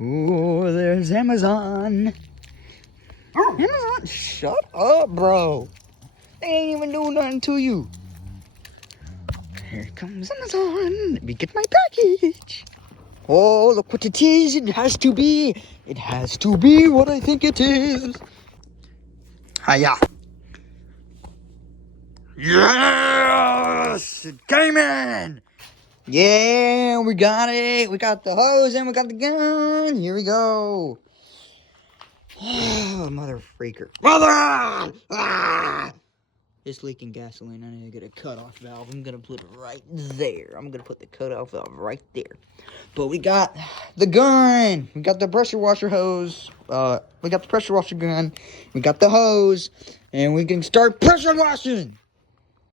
Ooh, there's Amazon. Amazon, shut up, bro. They ain't even doing nothing to you. Here comes Amazon. Let me get my package. Oh, look what it is. It has to be. It has to be what I think it is. Hiya. Yes! It came in! Yeah, we got it. We got the hose and we got the gun. Here we go. Oh, mother freaker. Mother! Ah! It's leaking gasoline. I need to get a cutoff valve. I'm going to put it right there. I'm going to put the cutoff valve right there. But we got the gun. We got the pressure washer hose. We got the pressure washer gun. We got the hose. And we can start pressure washing.